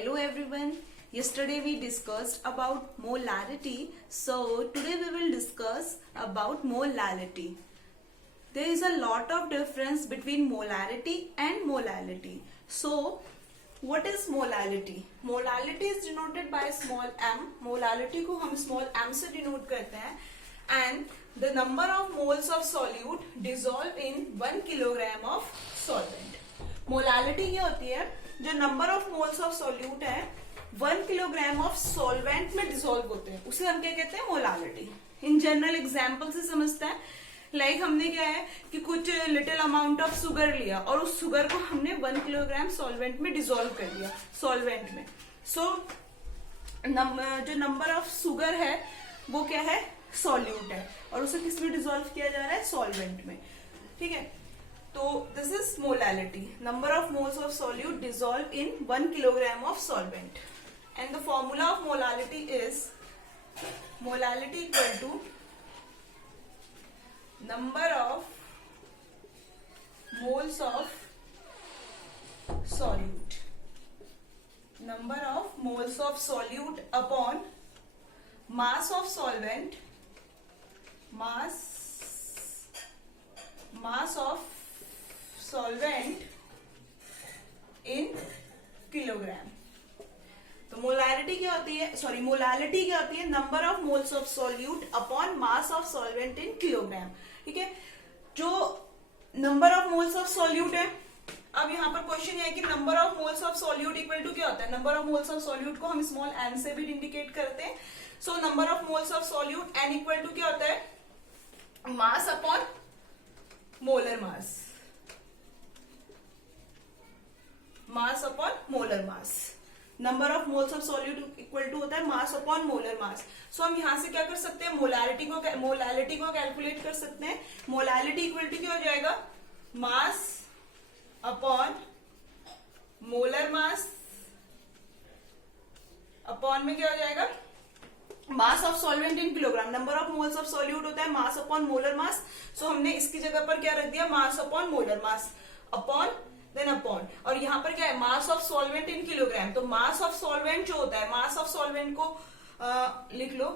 Hello everyone. Yesterday we discussed about molarity. So today we will discuss about molality. There is a lot of difference between molarity and molality. So what is molality? Molality is denoted by small m. Molality को हम small m से denote करते हैं. And the number of moles of solute dissolved in 1 kilogram of solvent. Molality क्या होती है? जो number of moles of solute है 1 किलोग्राम ऑफ सॉल्वेंट में डिसॉल्व होते हैं, उसे हम क्या कहते हैं? मोलालिटी. इन जनरल एग्जांपल से समझते हैं. लाइक हमने क्या है कि कुछ लिटिल अमाउंट ऑफ शुगर लिया और उस शुगर को हमने 1 किलोग्राम सॉल्वेंट में डिसॉल्व कर दिया सॉल्वेंट में. सो जो नंबर ऑफ शुगर है वो क्या है? सॉल्यूट है और उसे किस में डिसॉल्व किया जा रहा है? सॉल्वेंट में. ठीक है. तो this is molality, number of moles of solute dissolve in 1 kilogram of solvent. And the formula of molality is molality equal to number of moles of solute, number of moles of solute upon mass of solvent, mass of solvent in kilogram. तो molarity क्या होती है? Sorry, molality क्या होती है? Number of moles of solute upon mass of solvent in kilogram. ठीक है. जो number of moles of solute है, अब यहाँ पर क्वेश्चन ये है कि number of moles of solute equal to क्या होता है? Number of moles of solute को हम स्मॉल एन से भी इंडिकेट करते हैं. So number of moles of solute N equal to क्या होता है? Mass upon molar mass, mass upon molar mass. Number of moles of solute equal to होता है मास अपॉन मोलर मास. सो हम यहां से क्या कर सकते हैं? मोलालिटी को कैलकुलेट कर सकते हैं. मोलालिटी इक्वल टू क्या हो जाएगा? Mass upon molar mass upon में क्या हो जाएगा? मास of solvent in kilogram. Number of moles of solute होता है मास अपॉन मोलर मास. सो हमने इसकी जगह पर क्या रख दिया? Mass upon molar mass upon then upon, और यहां पर क्या है? Mass of solvent in kilogram. तो मास ऑफ सॉल्वेंट जो होता है, मास ऑफ सॉल्वेंट को लिख लो,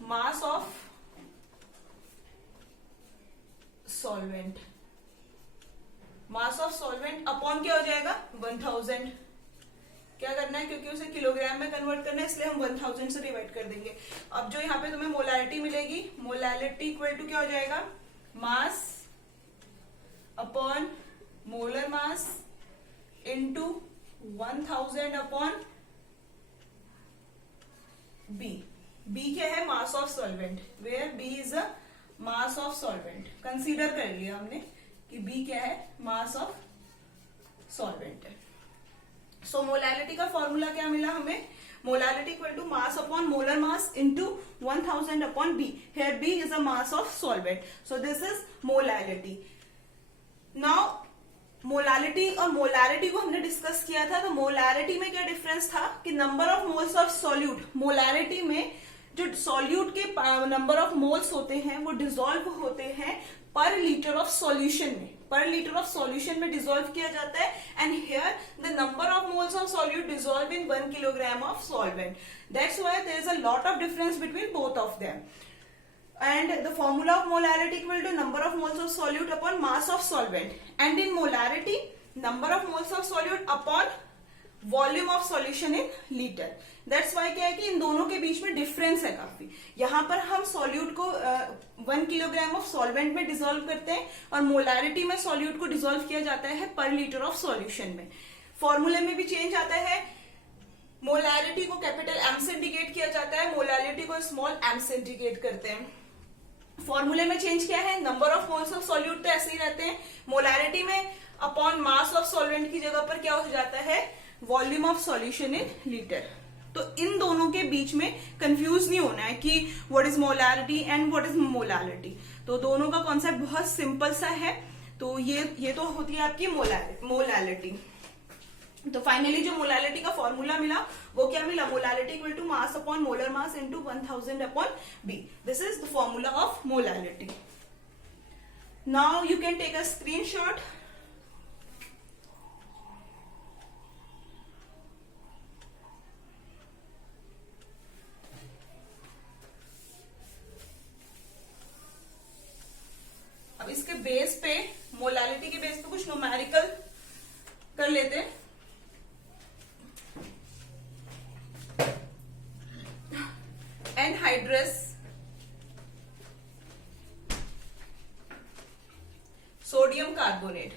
mass of solvent, mass of solvent upon क्या हो जाएगा? 1000. क्या करना है? क्योंकि उसे किलोग्राम में कन्वर्ट करना है, इसलिए हम 1000 से डिवाइड कर देंगे. अब जो यहाँ पे तुम्हें मोलालिटी मिलेगी, मोलालिटी इक्वल टू क्या हो जाएगा? Mass upon molar mass into 1000 upon B. B क्या है? Mass of solvent, where B is a mass of solvent. Consider कर लिया हमने कि बी क्या है? मास ऑफ सॉल्वेंट है. सो मोलालिटी का फॉर्मूला क्या मिला हमें? Molality equal to mass upon molar mass into 1000 upon B. Here B is a mass of solvent. So this is molality. Now molality और मोलारिटी को हमने डिस्कस किया था. तो मोलारिटी में क्या डिफरेंस था कि number of moles of solute, molarity में जो सॉल्यूट के नंबर ऑफ मोल्स होते हैं वो डिसॉल्व होते हैं पर लीटर ऑफ सॉल्यूशन में. पर लीटर ऑफ सॉल्यूशन में डिसॉल्व किया जाता है. And here the number of moles of solute dissolve in 1 kilogram of solvent. That's why there is a lot of difference between both of them. And the formula of molarity equal to number of moles of solute upon mass of solvent. And in molarity, number of moles of solute upon volume of solution in litre. That's why क्या है कि इन दोनों के बीच में difference है काफी. यहां पर हम सॉल्यूट को 1 किलोग्राम ऑफ सॉल्वेंट में डिसॉल्व करते हैं और मोलारिटी में सॉल्यूट को डिसॉल्व किया जाता है पर लीटर ऑफ सॉल्यूशन में. फॉर्मूले में भी चेंज आता है. मोलारिटी को कैपिटल एम से इंडिकेट किया जाता है, मोलालिटी को स्मॉल एम से इंडिकेट करते हैं. फॉर्मूले में चेंज क्या है? Number of moles of solute तो ऐसे ही रहते हैं. मोलारिटी में अपॉन मास ऑफ सॉल्वेंट की जगह पर क्या हो जाता है? Volume of solution in litre. तो इन दोनों के बीच में कंफ्यूज नहीं होना है कि what is molarity and what is molality. तो दोनों का कॉन्सेप्ट बहुत सिंपल सा है. तो ये तो होती है आपकी मोलालिटी. तो फाइनली जो मोलालिटी का फॉर्मूला मिला वो क्या मिला? Molality equal to mass upon molar mass into 1000 upon B. This is the formula of molality. Now you can take a screenshot. Base पे, मोलालिटी के बेस पे कुछ न्यूमेरिकल कर लेते हैं। Anhydrous sodium carbonate,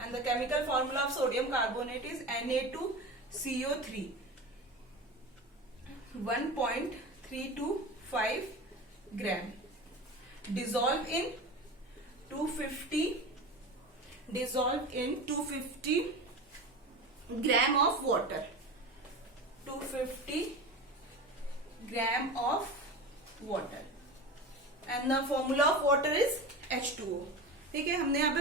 and the chemical formula of sodium carbonate is Na2CO3, 1.325 gram, dissolve in 250 gram of water, 250 gram of water, and the formula of water is H2O। ठीक है, हमने यहाँ पे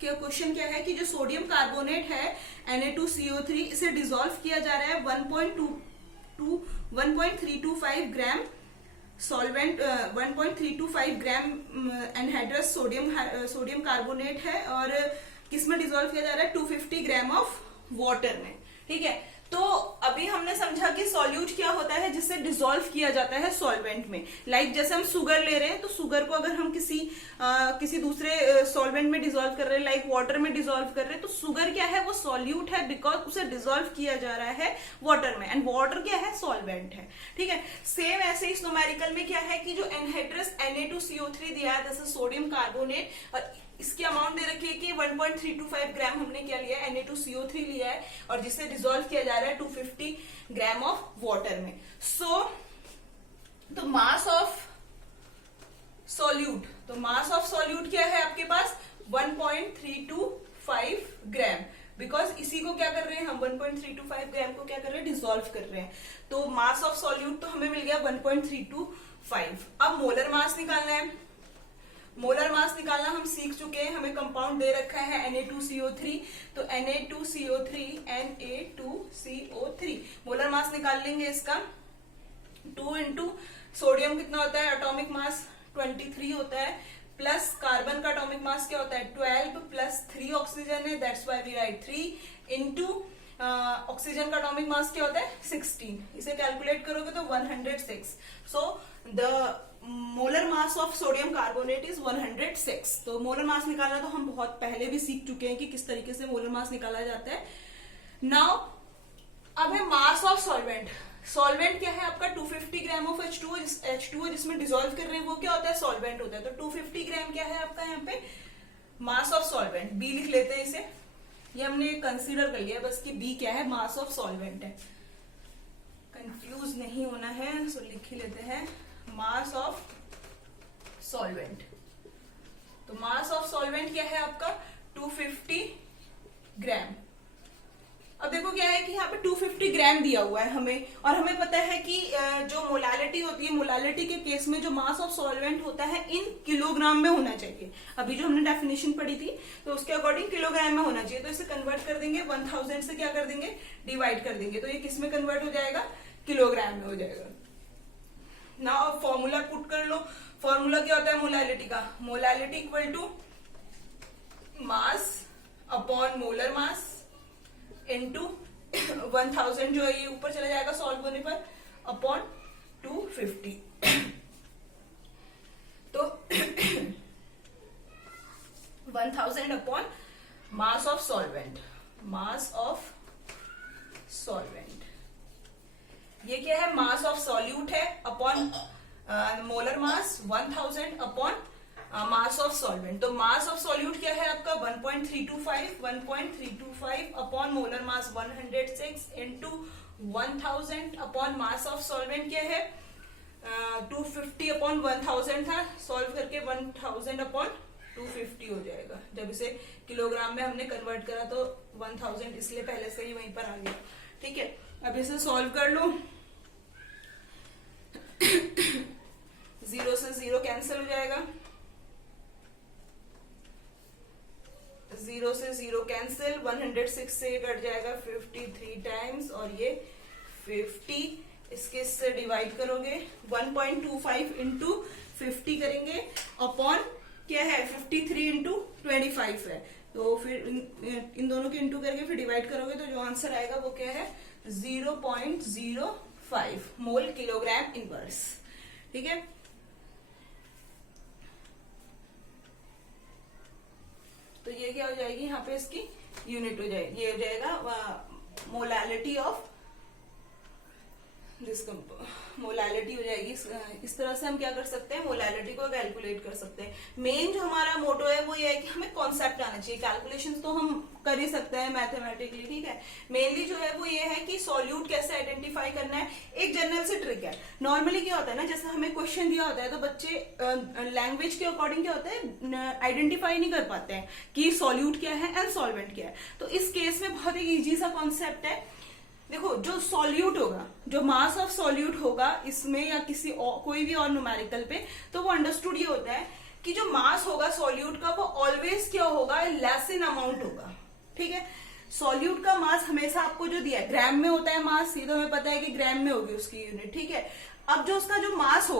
क्वेश्चन क्या है कि जो सोडियम कार्बोनेट है Na2CO3, इसे डिसॉल्व किया जा रहा है 1.325 ग्राम सॉल्वेंट, 1.325 ग्राम एनहाइड्रस सोडियम कार्बोनेट है, और किसमें डिसॉल्व किया जा रहा है 250 ग्राम ऑफ वाटर में। ठीक है, तो अभी हमने समझा कि सॉल्यूट क्या होता है जिससे डिसॉल्व किया जाता है सॉल्वेंट में। लाइक जैसे हम शुगर ले रहे हैं, तो शुगर को अगर हम किसी दूसरे सॉल्वेंट में डिसॉल्व कर रहे हैं, लाइक वाटर में डिसॉल्व कर रहे हैं, तो शुगर क्या है, वो सॉल्यूट है बिकॉज उसे डिसॉल्व किया जा रहा है वाटर में, एंड वाटर क्या है, सॉल्वेंट है। ठीक है, सेम ऐसे इस न्यूमेरिकल में क्या है कि जो एनहाइड्रस Na2CO3 दिया है जैसे सोडियम कार्बोनेट, और इसकी अमाउंट दे रखी है कि 1.325 ग्राम हमने क्या लिया है, Na2CO3 लिया है, और जिसे डिसॉल्व किया जा रहा है 250 ग्राम ऑफ वाटर में। सो तो मास ऑफ सॉल्यूट, तो मास ऑफ सॉल्यूट क्या है आपके पास 1.325 ग्राम, बिकॉज इसी को क्या कर रहे हैं हम, 1.325 ग्राम को क्या कर रहे हैं, डिसॉल्व कर रहे हैं। तो मास ऑफ सॉल्यूट तो हमें मिल गया 1.325। अब मोलर मास निकालना है। मोलर मास निकालना हम सीख चुके हैं, हमें कंपाउंड दे रखा है Na2CO3, तो Na2CO3 मोलर मास निकाल लेंगे इसका। 2 इंटू सोडियम कितना होता है, एटॉमिक मास 23 होता है, प्लस कार्बन का एटॉमिक मास क्या होता है 12, प्लस 3 ऑक्सीजन है, that's why we write 3 into oxygen का एटॉमिक मास क्या होता है 16। इसे कैलकुलेट करोगे तो 106। So the molar mass of sodium carbonate is 106। तो मोलर मास निकालना तो हम बहुत पहले भी सीख चुके हैं कि किस तरीके से मोलर मास निकाला जाता है। नाउ अब है मास ऑफ सॉल्वेंट। सॉल्वेंट क्या है आपका 250 ग्राम ऑफ H2O जिसमें डिसॉल्व कर रहे हैं वो क्या होता है, सॉल्वेंट होता है। तो 250 ग्राम क्या है आपका यहाँ पे मास ऑफ सॉल्वेंट, बी लिख लेते हैं इसे, ये हमने कंसीडर कर लिया बस कि बी क्या है, मास ऑफ सॉल्वेंट है, कंफ्यूज नहीं होना है, सो लिख ही लेते हैं मास ऑफ सॉल्वेंट। तो मास ऑफ सॉल्वेंट क्या है आपका 250 ग्राम। अब देखो क्या है कि यहाँ पे 250 ग्राम दिया हुआ है हमें, और हमें पता है कि जो मोलालिटी होती है, मोलालिटी के केस में जो मास ऑफ सॉल्वेंट होता है इन किलोग्राम में होना चाहिए। अभी जो हमने डेफिनेशन पढ़ी थी तो उसके अकॉर्डिंग किलोग्राम में होना चाहिए, तो इसे कन्वर्ट कर देंगे 1000 से, क्या कर देंगे, डिवाइड कर देंगे, तो ये किस में कन्वर्ट हो जाएगा, किलोग्राम में हो जाएगा। ना फॉर्मूला पुट कर लो। फॉर्मूला क्या होता है मोलालिटी का, molality equal to mass upon molar mass into 1000 जो है ये ऊपर चला जाएगा सॉल्व होने पर, अपॉन 250। तो 1000 upon mass of solvent, mass of solvent, ये क्या है, मास ऑफ सॉल्यूट है, upon molar mass 1000 upon mass of solvent. तो मास ऑफ सॉल्यूट क्या है आपका 1.325 upon molar mass 106 into 1000 upon mass of solvent क्या है 250 अपॉन 1000 था, सॉल्व करके 1000 अपॉन 250 हो जाएगा। जब इसे किलोग्राम में हमने कन्वर्ट करा तो 1000 इसलिए पहले से ही वहीं पर आ गया। ठीक है, अब इसे सॉल्व कर लो। 0 से 0 कैंसिल हो जाएगा, 0 से 0 कैंसिल, 106 से कट जाएगा 53 टाइम्स, और ये 50 इसके से डिवाइड करोगे 1.25 इंटू 50 करेंगे, अपॉन क्या है 53 इंटू 25 है, तो फिर इन दोनों के इंटू करके फिर डिवाइड करोगे तो जो आंसर आएगा वो क्या है 0.05 मोल किलोग्राम इनवर्स। ठीक है, तो ये क्या हो जाएगी यहाँ पे इसकी यूनिट हो जाएगी, ये हो जाएगा मोलैलिटी ऑफ मोलैलिटी हो जाएगी। इस तरह से हम क्या कर सकते हैं, मोलैलिटी को कैलकुलेट कर सकते हैं। मेन जो हमारा मोटो है वो ये है कि हमें कॉन्सेप्ट आना चाहिए, कैलकुलेशंस तो हम कर ही सकते हैं मैथमेटिकली, ठीक है। मेनली जो है वो ये है कि सॉल्यूट कैसे आइडेंटिफाई करना है। एक जनरल से ट्रिक है। नॉर्मली क्या होता है ना, जैसे हमें क्वेश्चन दिया होता है तो बच्चे लैंग्वेज के अकॉर्डिंग क्या होता है, आइडेंटिफाई नहीं कर पाते हैं कि सॉल्यूट क्या है एंड सॉल्वेंट क्या है। तो इस केस में बहुत ही इजी सा कॉन्सेप्ट है। देखो, जो सॉल्यूट होगा, जो मास ऑफ सॉल्यूट होगा इसमें या किसी कोई भी और न्यूमेरिकल पे, तो वो अंडरस्टूड ये होता है कि जो मास होगा सॉल्यूट का वो ऑलवेज क्या होगा, लेस इन अमाउंट होगा, ठीक है। सॉल्यूट का मास हमेशा आपको जो दिया है ग्राम में होता है मास, ये तो हमें पता है कि ग्राम में होगी उसकी यूनिट, ठीक है। अब जो उसका जो मास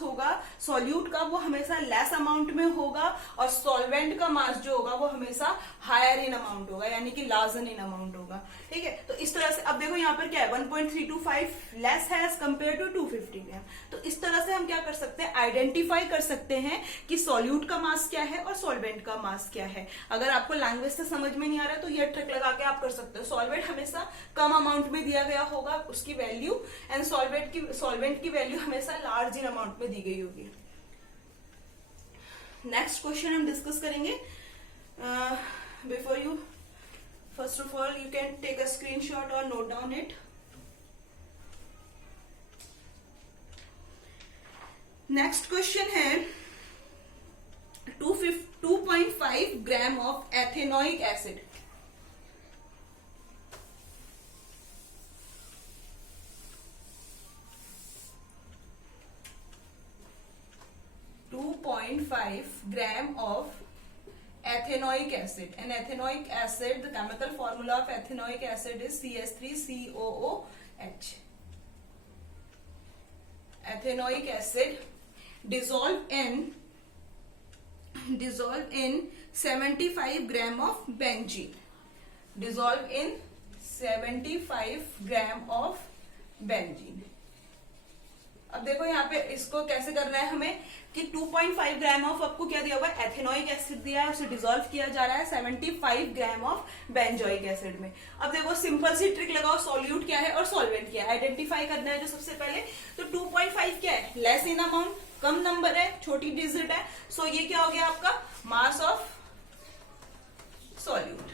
होगा सॉल्यूट का वो हमेशा लेस अमाउंट में होगा, और सॉल्वेंट का मास जो होगा वो हमेशा हायर इन अमाउंट होगा, यानी कि लार्जर इन अमाउंट होगा, ठीक है। तो इस तरह से अब देखो यहाँ पर क्या है, 1.325 लेस है एज कम्पेयर टू 250 ग्राम। तो इस तरह से हम क्या कर सकते हैं, आइडेंटिफाई कर सकते हैं कि सॉल्यूट का मास क्या है और सॉल्वेंट का मास क्या है। अगर आपको लैंग्वेज से समझ में नहीं आ रहा है तो ये ट्रिक लगा के आप कर सकते हो। सॉल्वेंट हमेशा कम अमाउंट में दिया गया होगा उसकी वैल्यू, एंड सॉल्वेंट की वैल्यू हमेशा लार्ज इन अमाउंट में दी गई होगी। नेक्स्ट क्वेश्चन हम डिस्कस करेंगे। Before you, first of all you can take a screenshot और note down it. Next question है 2.5 gram of ethanoic acid. gram of ethanoic acid. And ethanoic acid, the chemical formula of ethanoic acid is CH3COOH. Ethanoic acid dissolved in 75 gram of benzene. Dissolved in 75 gram of benzene. अब देखो यहाँ पे इसको कैसे करना है हमें कि 2.5 ग्राम ऑफ आपको क्या दिया हुआ है, एथेनोइक एसिड दिया है, उसे डिसॉल्व किया जा रहा है 75 ग्राम ऑफ बेंजोइक एसिड में। अब देखो सिंपल सी ट्रिक लगाओ, सॉल्यूट क्या है और सॉल्वेंट क्या है आइडेंटिफाई करना है जो सबसे पहले। तो 2.5 क्या है, less in amount, come number है, छोटी डिजिट है, सो ये क्या हो गया आपका मास ऑफ सॉल्यूट।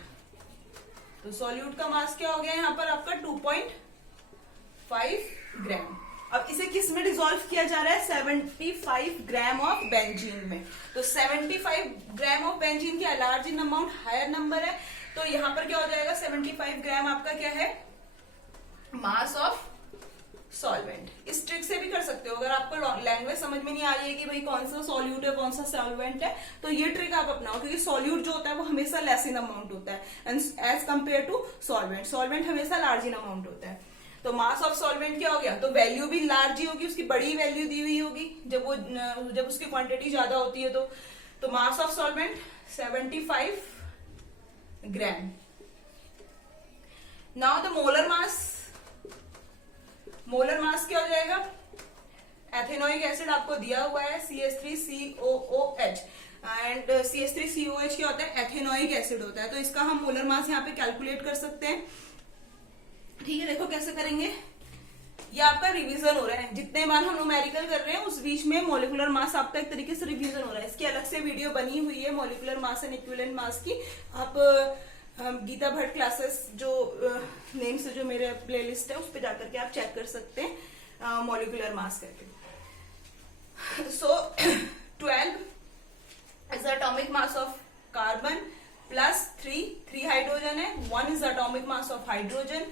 तो सॉल्यूट का मास क्या हो गया यहाँ पर आपका 2.5 ग्राम। अब इसे किस में डिसॉल्व किया जा रहा है, 75 ग्राम ऑफ बेंजीन में। तो 75 ग्राम ऑफ बेंजीन क्या, large in amount, higher number है, तो यहाँ पर क्या हो जाएगा 75 ग्राम आपका क्या है, मास ऑफ सॉल्वेंट। इस ट्रिक से भी कर सकते हो, अगर आपको लैंग्वेज समझ में नहीं आ रही है कि भाई कौन सा सॉल्यूट है कौन सा सॉल्वेंट है, तो ये ट्रिक आप अपनाओ, क्योंकि सॉल्यूट जो होता है वो हमेशा लेस इन अमाउंट होता है as compare to solvent. Solvent हमेशा लार्ज इन अमाउंट होता है। तो मास ऑफ सॉल्वेंट क्या हो गया, तो वैल्यू भी लार्ज ही होगी, उसकी बड़ी वैल्यू दी हुई होगी जब उसकी क्वांटिटी ज्यादा होती है। तो mass of solvent 75 gram. Now the molar मास क्या हो जाएगा, एथेनोइक एसिड आपको दिया हुआ है CH3COOH, एंड CH3COOH क्या होता है, एथेनोइक एसिड होता है। तो इसका हम मोलर मास यहाँ पे कैलकुलेट कर सकते हैं, ठीक है। देखो कैसे करेंगे, ये आपका रिवीजन हो रहा है, जितने बार हम न्यूमेरिकल कर रहे हैं उस बीच में मॉलिक्यूलर मास आपका एक तरीके से रिवीजन हो रहा है। इसकी अलग से वीडियो बनी हुई है molecular mass and equivalent mass की, आप गीता भट्ट क्लासेस जो नेम से जो मेरे प्लेलिस्ट है उस पर जाकर के आप चेक कर सकते हैं मॉलिक्यूलर मास करके। सो 12 is the atomic mass of carbon plus 3 hydrogen है, 1 is the atomic mass of hydrogen,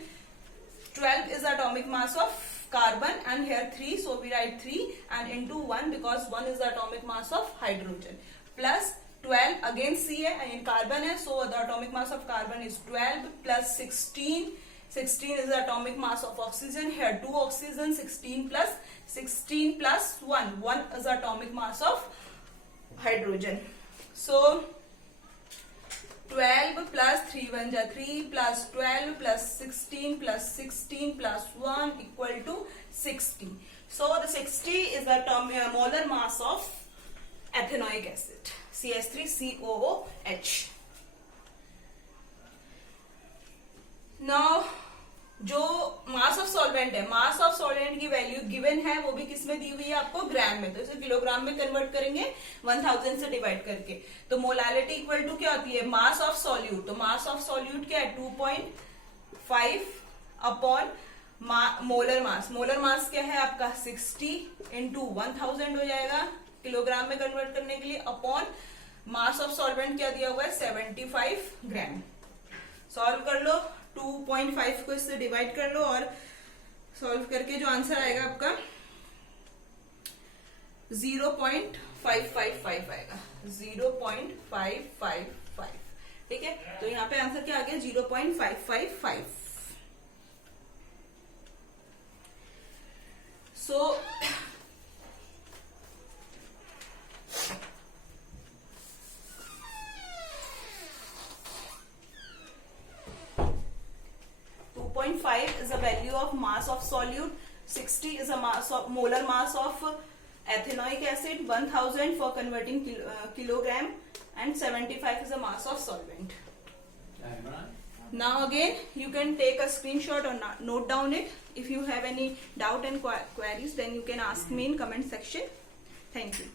12 is the atomic mass of carbon, and here 3, so we write 3 and into 1 because 1 is the atomic mass of hydrogen, plus 12 again C है and carbon है, so the atomic mass of carbon is 12 plus 16 is the atomic mass of oxygen, here 2 oxygen, 16 plus 1 is the atomic mass of hydrogen. So 12 plus 3 1 ja 3 plus 12 plus 16 plus 16 plus 1 equal to 60. So the 60 is the molar mass of ethanoic acid. CH3COOH। Now जो मास of solvent है, mass of solvent की value given है, वो भी किसमें दी हुई है आपको, ग्राम में। तो इसे किलोग्राम में कन्वर्ट करेंगे 1000 से डिवाइड करके। तो मोलालिटी इक्वल टू क्या होती है, मास ऑफ सॉल्यूट। तो मास ऑफ सॉल्यूट क्या है, 2.5 अपॉन मोलर मास। मोलर मास क्या है आपका 60 इंटू 1000 हो जाएगा किलोग्राम में कन्वर्ट करने के लिए, अपॉन मास ऑफ सॉल्वेंट क्या दिया हुआ है 75 ग्राम। सॉल्व कर लो, 2.5 को इससे डिवाइड कर लो और सॉल्व करके जो आंसर आएगा आपका 0.555 आएगा, 0.555। ठीक है, तो यहाँ पे आंसर क्या आ गया 0.555। सो is the value of mass of solute, 60 is a molar mass of ethanoic acid, 1000 for converting kilogram, and 75 is the mass of solvent. Now again you can take a screenshot or note down it. If you have any doubt and queries, then you can ask me in comment section. Thank you.